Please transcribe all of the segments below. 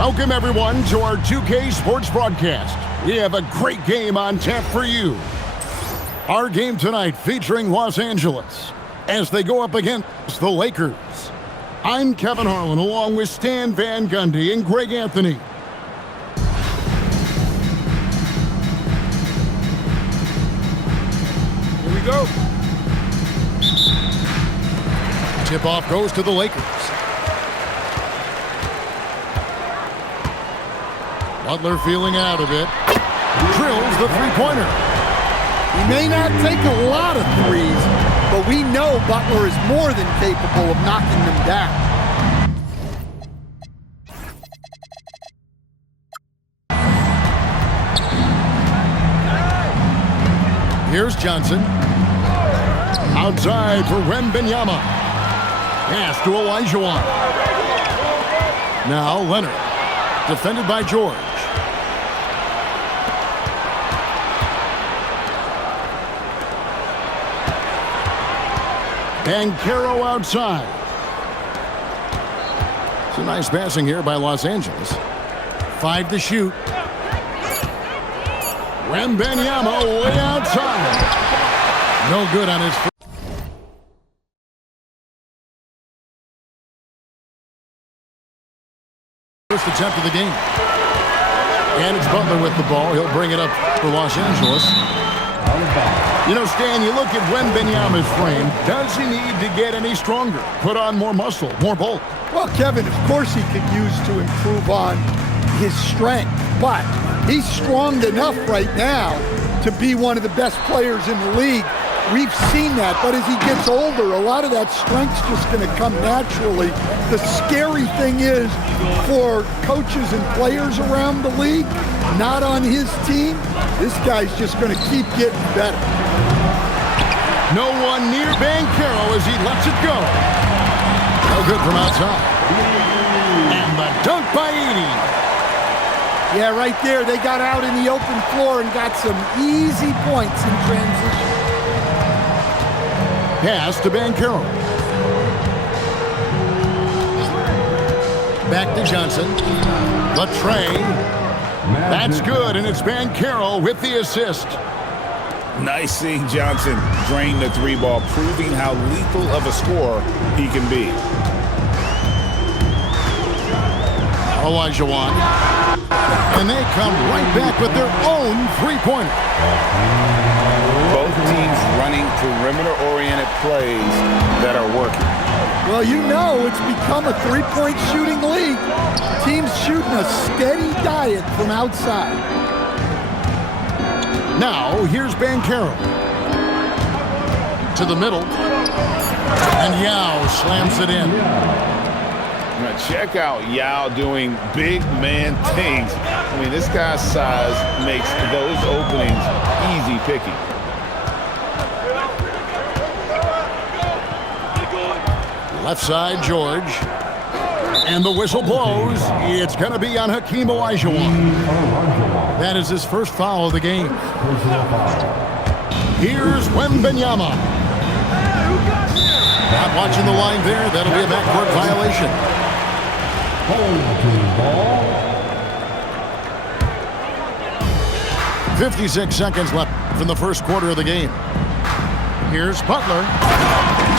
Welcome, everyone, to our 2K Sports broadcast. We have a great game on tap for you. Our game tonight featuring Los Angeles as they go up against the Lakers. I'm Kevin Harlan along with Stan Van Gundy and Greg Anthony. Here we go. Tip-off goes to the Lakers. Butler feeling out of it. Drills the three-pointer. He may not take a lot of threes, but we know Butler is more than capable of knocking them down. Here's Johnson. Outside for Wembanyama. Pass to Olajuwon. Now Leonard. Defended by George. Banchero outside. It's a nice passing here by Los Angeles. 5 to shoot. Wembanyama way outside. No good on his first attempt of the game. And it's Butler with the ball. He'll bring it up for Los Angeles. You know, Stan, you look at Wembanyama's frame. Does he need to get any stronger? Put on more muscle, more bulk? Well, Kevin, of course he could use to improve on his strength, but he's strong enough right now to be one of the best players in the league. We've seen that, but as he gets older, a lot of that strength's just going to come naturally. The scary thing is for coaches and players around the league, not on his team, this guy's just going to keep getting better. No one near Banchero as he lets it go. No good from outside. And the dunk by Edey. Yeah, right there, they got out in the open floor and got some easy points in transition. Pass to Banchero. Back to Johnson. The tray. That's good, and it's Banchero with the assist. Nice seeing Johnson drain the three ball, proving how lethal of a scorer he can be. Olajuwon. And they come right back with their own three-pointer. Both teams running perimeter-oriented plays that are working. Well, you know it's become a three-point shooting league. Teams shooting a steady diet from outside. Now, here's Banchero. To the middle. And Yao slams it in. Now check out Yao doing big man things. I mean, this guy's size makes those openings easy picking. Left side, George. And the whistle blows. It's going to be on Hakeem Olajuwon. That is his first foul of the game. Here's Wembanyama. Not watching the line there. That'll be a backcourt violation. 56 seconds left from the first quarter of the game. Here's Butler.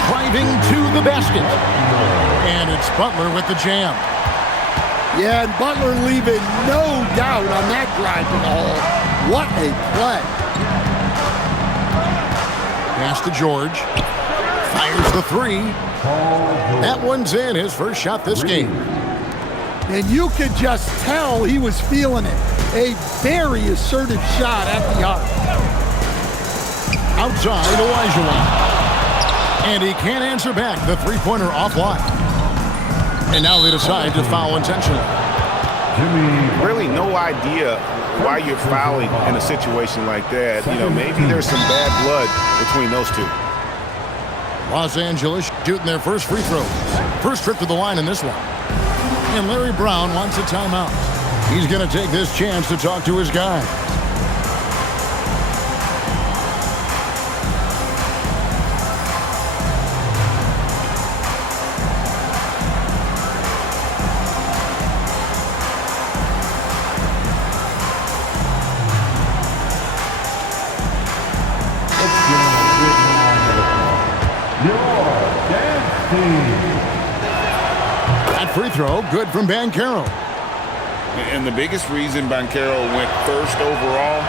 Driving to the basket. And it's Butler with the jam. Yeah, and Butler leaving no doubt on that drive to the hole. What a play. Pass to George. Fires the three. That one's in, his first shot this game. And you could just tell he was feeling it. A very assertive shot at the arc. Outside, Olajuwon. And he can't answer back. The three-pointer offline. And now they decide to foul intentionally. Really no idea why you're fouling in a situation like that. You know, maybe there's some bad blood between those two. Los Angeles shooting their first free throws. First trip to the line in this one. And Larry Brown wants a timeout. He's going to take this chance to talk to his guy. free throw, good from Banchero. And the biggest reason Banchero went first overall,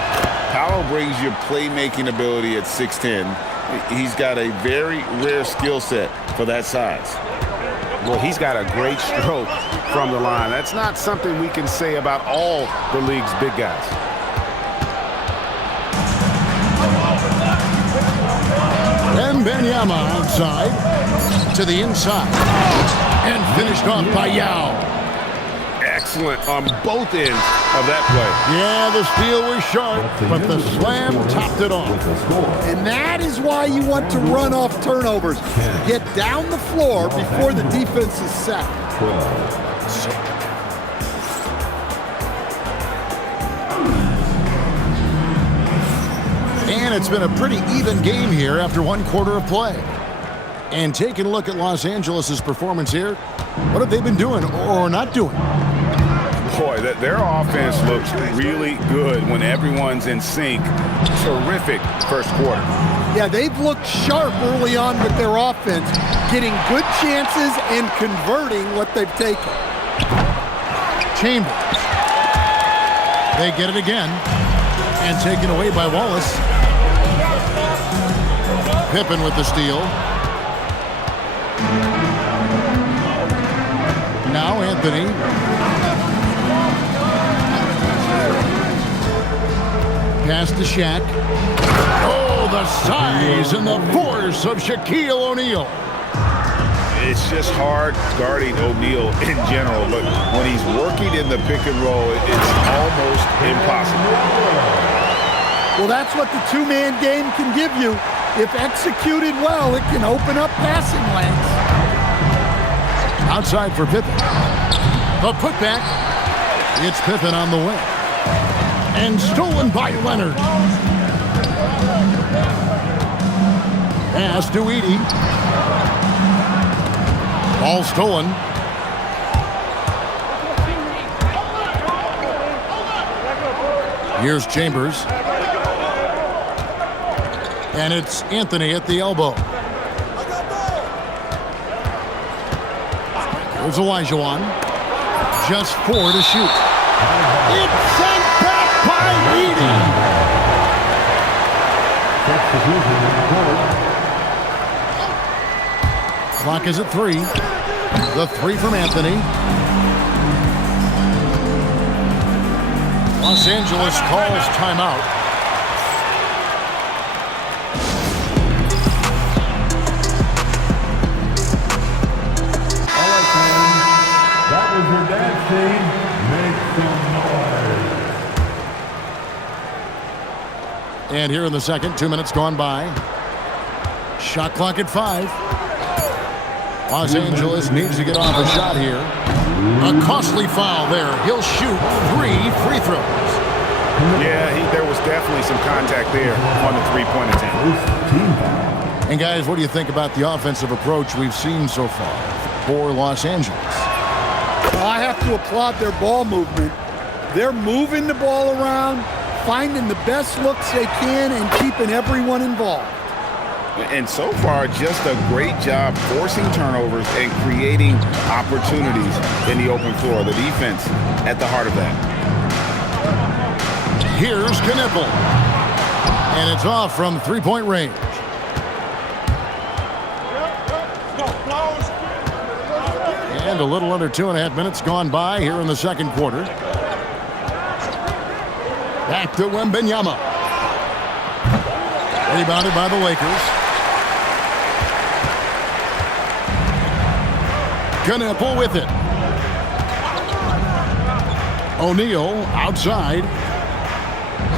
Paolo brings you playmaking ability at 6'10". He's got a very rare skill set for that size. Well, he's got a great stroke from the line. That's not something we can say about all the league's big guys. Wembanyama outside to the inside. And finished off by Yao. Excellent on both ends of that play. Yeah, the steal was sharp, but the slam topped it off. And that is why you want to run off turnovers. Get down the floor before the defense is set. And it's been a pretty even game here after one quarter of play. And taking a look at Los Angeles' performance here, what have they been doing or not doing? Boy, their offense looks really good when everyone's in sync. Terrific first quarter. Yeah, they've looked sharp early on with their offense, getting good chances and converting what they've taken. Chambers. They get it again. And taken away by Wallace. Pippen with the steal. Now Anthony. Pass to Shaq. Oh, the size and the force of Shaquille O'Neal. It's just hard guarding O'Neal in general, but when he's working in the pick and roll, it's almost impossible. Well, that's what the two-man game can give you. If executed well, it can open up passing lanes. Outside for Pippen. The putback. It's Pippen on the wing. And stolen by Leonard. Pass to Edey. Ball stolen. Here's Chambers. And it's Anthony at the elbow. Here's Olajuwon. Just 4 to shoot. It's sent back by Edey. Clock is at 3. The 3 from Anthony. Los Angeles calls timeout. Your dance team, make some noise. And here in the second, 2 minutes gone by. Shot clock at 5. Los Angeles needs to get off a shot here. A costly foul there. He'll shoot 3 free throws. Yeah, there was definitely some contact there on the three-point attempt. And guys, what do you think about the offensive approach we've seen so far for Los Angeles? Well, I have to applaud their ball movement. They're moving the ball around, finding the best looks they can, and keeping everyone involved. And so far, just a great job forcing turnovers and creating opportunities in the open floor. The defense at the heart of that. Here's Knipple. And it's off from three-point range. And a little under 2.5 minutes gone by here in the second quarter. Back to Wembanyama. Rebounded by the Lakers. Knipple with it. O'Neal outside.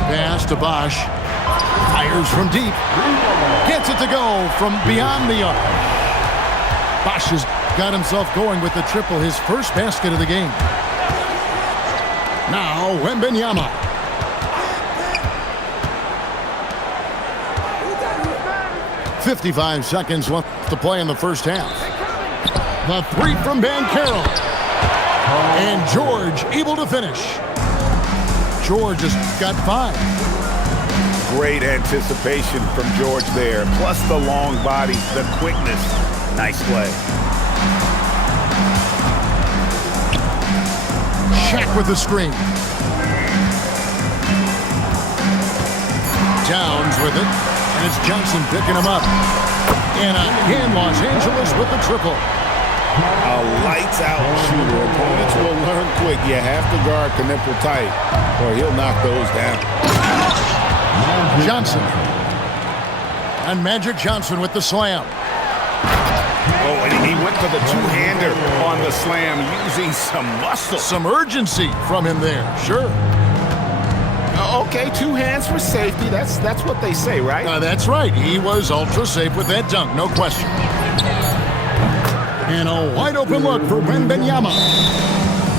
Pass to Bosh. Fires from deep. Gets it to go from beyond the arc. Bosh has got himself going with the triple, his first basket of the game. Now Wembanyama. .55 seconds left to play in the first half. The 3 from Banchero. And George able to finish. George has got 5. Great anticipation from George there. Plus the long body, the quickness. Nice play. Shaq with the screen. Downs with it, and it's Johnson picking him up. And again, Los Angeles with the triple. A lights-out shooter. Opponents will learn quick. You have to guard Knipple tight, or he'll knock those down. Johnson. And Magic Johnson with the slam. Oh, and he went for the two-hander on the slam, using some muscle. Some urgency from him there, sure. Okay, two hands for safety. That's what they say, right? That's right. He was ultra safe with that dunk, no question. And a wide open look for Wembanyama.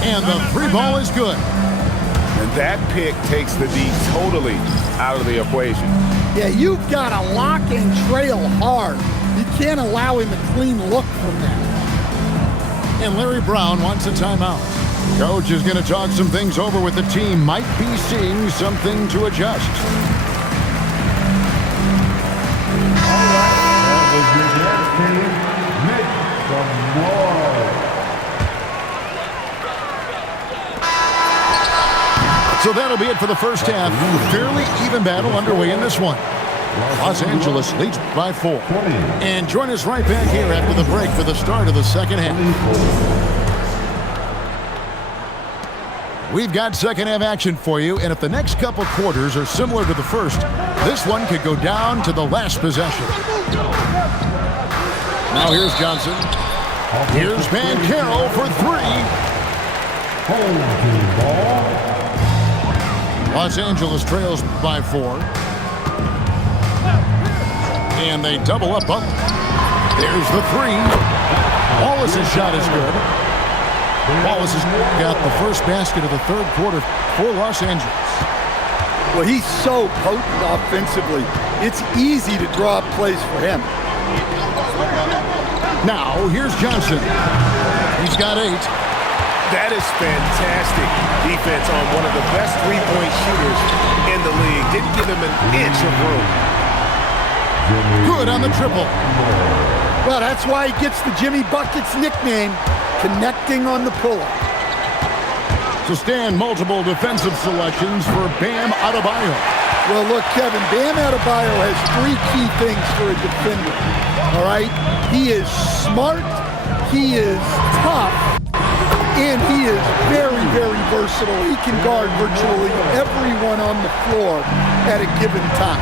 And the three ball is good. And that pick takes the D totally out of the equation. Yeah, you've got to lock and trail hard. You can't allow him a clean look from that. And Larry Brown wants a timeout. Coach is going to talk some things over with the team. Might be seeing something to adjust. That was your dance team. Make some noise. So that'll be it for the first half. Fairly even battle underway in this one. Los Angeles leads by 4. And join us right back here after the break for the start of the second half. We've got second half action for you, and if the next couple quarters are similar to the first, this one could go down to the last possession. Now here's Johnson. Here's Banchero for 3. Home team ball. Los Angeles trails by 4. And they double up Butler. There's the 3. Wallace's shot is good. Wallace has got the first basket of the third quarter for Los Angeles. Well, he's so potent offensively. It's easy to draw up plays for him. Now, here's Johnson. He's got 8. That is fantastic defense on one of the best three-point shooters in the league. Didn't give him an inch of room. Good on the triple. Well, that's why he gets the Jimmy Buckets nickname, connecting on the pull-up. To stand multiple defensive selections for Bam Adebayo. Well, look, Kevin, Bam Adebayo has 3 key things for a defender, all right? He is smart, he is tough, and he is very, very versatile. He can guard virtually everyone on the floor at a given time.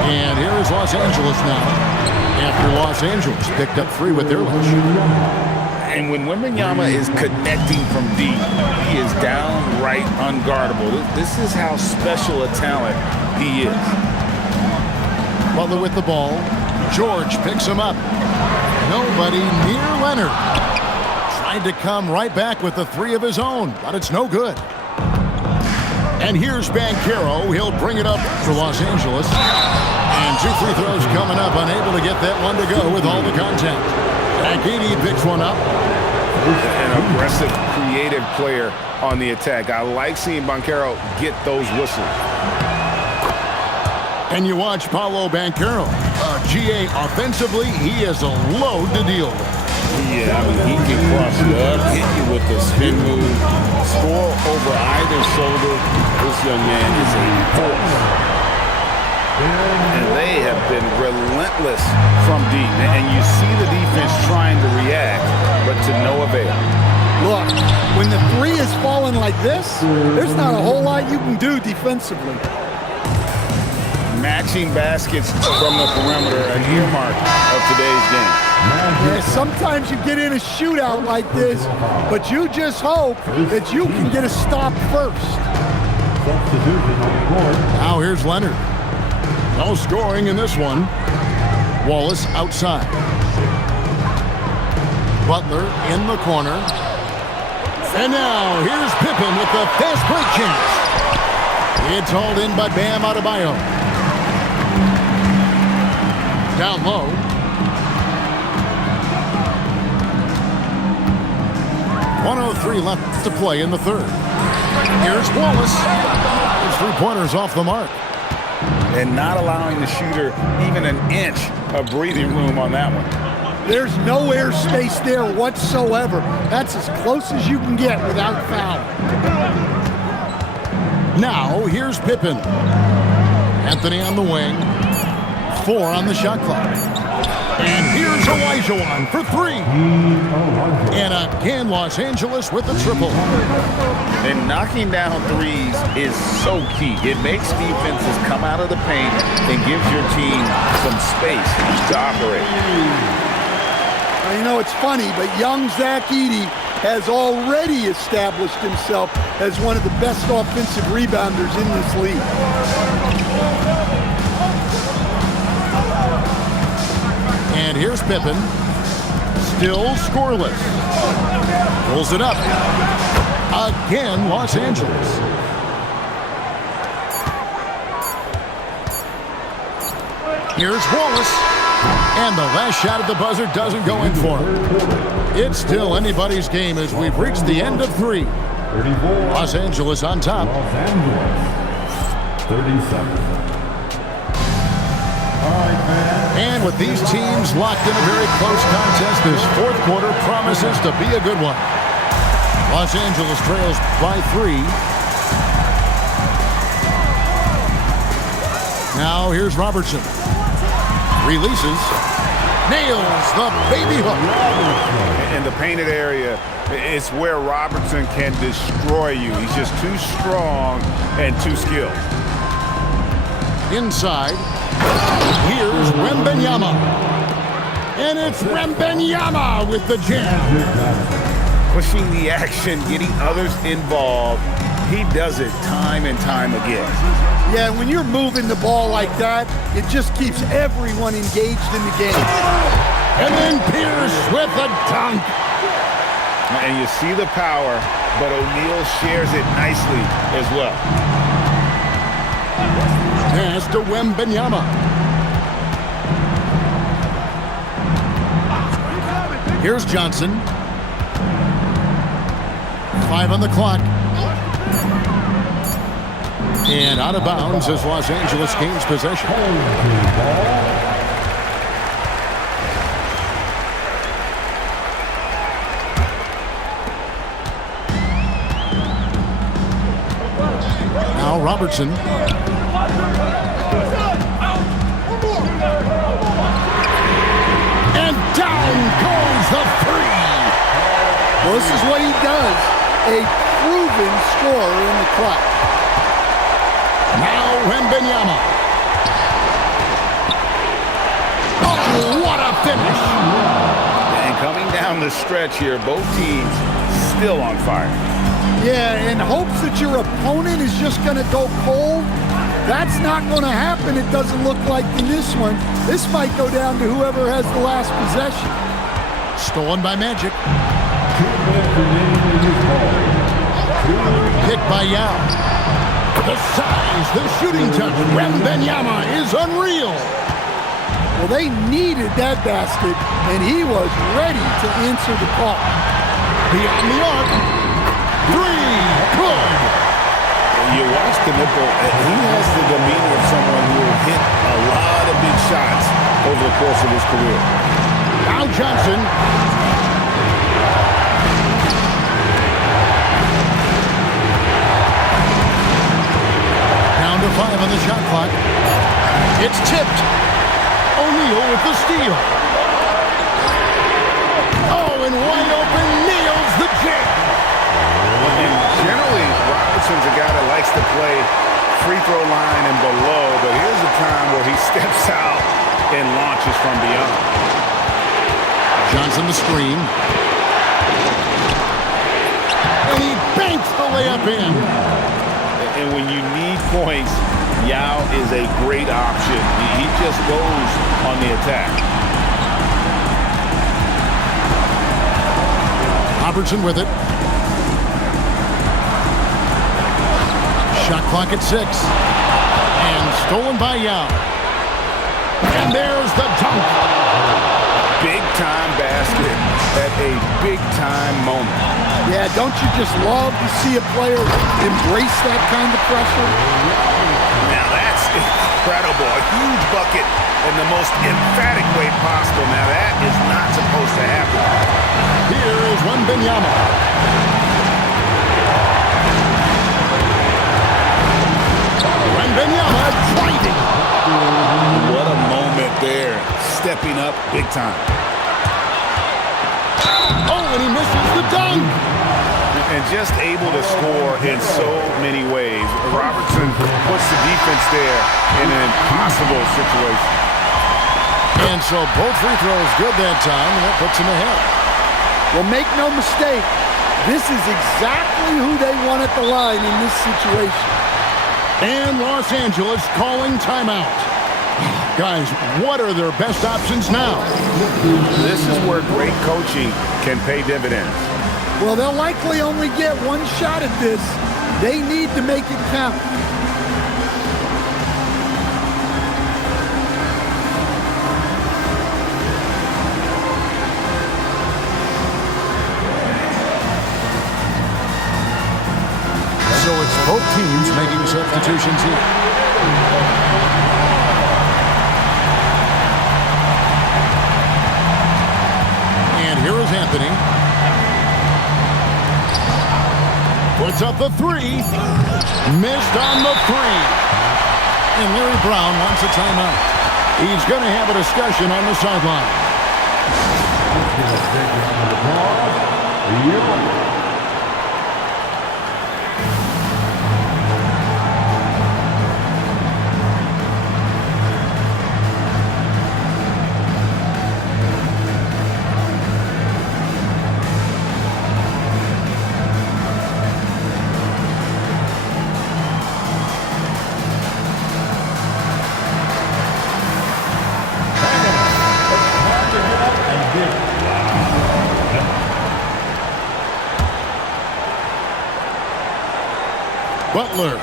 And here is Los Angeles now, after Los Angeles picked up 3 with their lunch. And when Wembanyama is connecting from deep, he is downright unguardable. This is how special a talent he is. Butler with the ball. George picks him up. Nobody near Leonard. Tried to come right back with the 3 of his own, but it's no good. And here's Banchero. He'll bring it up for Los Angeles. And 2 free throws coming up. Unable to get that one to go with all the contact. Agidi picks one up. An aggressive, creative player on the attack. I like seeing Banchero get those whistles. And you watch Paolo Banchero. GA offensively, he is a load to deal with. Yeah, I mean, he can cross you up, hit you with the spin move, score over either shoulder. This young man is a force. And they have been relentless from deep. And you see the defense trying to react, but to no avail. Look, when the 3 is falling like this, there's not a whole lot you can do defensively. Matching baskets from the perimeter, an earmark of today's game. Yeah, sometimes you get in a shootout like this, but you just hope that you can get a stop first. Substitution on the court. Now here's Leonard. No scoring in this one. Wallace outside. Butler in the corner. And now here's Pippen with the fast break chance. It's hauled in by Bam Adebayo. Down low. .103 left to play in the third. Here's Wallace. His 3-pointers off the mark. And not allowing the shooter even an inch of breathing room on that one. There's no airspace there whatsoever. That's as close as you can get without foul. Now, here's Pippen. Anthony on the wing. 4 on the shot clock. And here's Olajuwon for 3. And again, Los Angeles with the triple. And knocking down threes is so key. It makes defenses come out of the paint and gives your team some space to operate. Now, you know, it's funny, but young Zach Edey has already established himself as one of the best offensive rebounders in this league. And here's Pippen. Still scoreless. Pulls it up. Again, Los Angeles. Here's Wallace. And the last shot at the buzzer doesn't go in for him. It's still anybody's game as we've reached the end of 3. 34. Los Angeles on top. Los Angeles. 37. All right, man. And with these teams locked in a very close contest, this 4th quarter promises to be a good one. Los Angeles trails by 3. Now here's Robertson. Releases. Nails the baby hook. In the painted area, it's where Robertson can destroy you. He's just too strong and too skilled. Inside. Here's Wembanyama. And it's Wembanyama with the jam. Pushing the action, getting others involved. He does it time and time again. Yeah, when you're moving the ball like that, it just keeps everyone engaged in the game. And then Pierce with a dunk. And you see the power, but O'Neal shares it nicely as well. Pass to Wembanyama. Here's Johnson. 5 on the clock. And out of bounds as Los Angeles gains possession. Now Robertson. And down goes the 3. Well, this is what he does. A proven scorer in the clutch. Now Wembanyama. Oh, what a finish. And coming down the stretch here, both teams still on fire. Yeah, in hopes that your opponent is just going to go cold. That's not going to happen, it doesn't look like in this one. This might go down to whoever has the last possession. Stolen by Magic. Picked by Yao. The size, the shooting touch. Wembanyama is unreal. Well, they needed that basket, and he was ready to answer the call. Beyond the arc. 3. Good. You watch the nipple, he has the demeanor of someone who will hit a lot of big shots over the course of his career. Now Johnson. Down to 5 on the shot clock. It's tipped. O'Neal with the steal. Oh, and wide open, nails the jam. And generally, Robertson's a guy that likes to play free throw line and below, but here's a time where he steps out and launches from beyond. Johnson the screen. And he banks the layup in. And when you need points, Yao is a great option. He just goes on the attack. Robertson with it. Shot clock at 6. And stolen by Yao. And there's the dunk. Big-time basket at a big-time moment. Yeah, don't you just love to see a player embrace that kind of pressure? Now that's incredible. A huge bucket in the most emphatic way possible. Now, that is not supposed to happen. Here is Wembanyama. Wembanyama driving. What a moment there. Stepping up big time. Oh, and he misses the dunk. And just able to score in so many ways. Robertson puts the defense there in an impossible situation. And so both free throws good that time, and that puts him ahead. Well, make no mistake, this is exactly who they want at the line in this situation. And Los Angeles calling timeout. Guys, what are their best options now? This is where great coaching can pay dividends. Well, they'll likely only get one shot at this. They need to make it count. So it's both teams making substitutions here. And here is Anthony. Puts up the three. Missed on the three. And Larry Brown wants a timeout. He's going to have a discussion on the sideline. Butler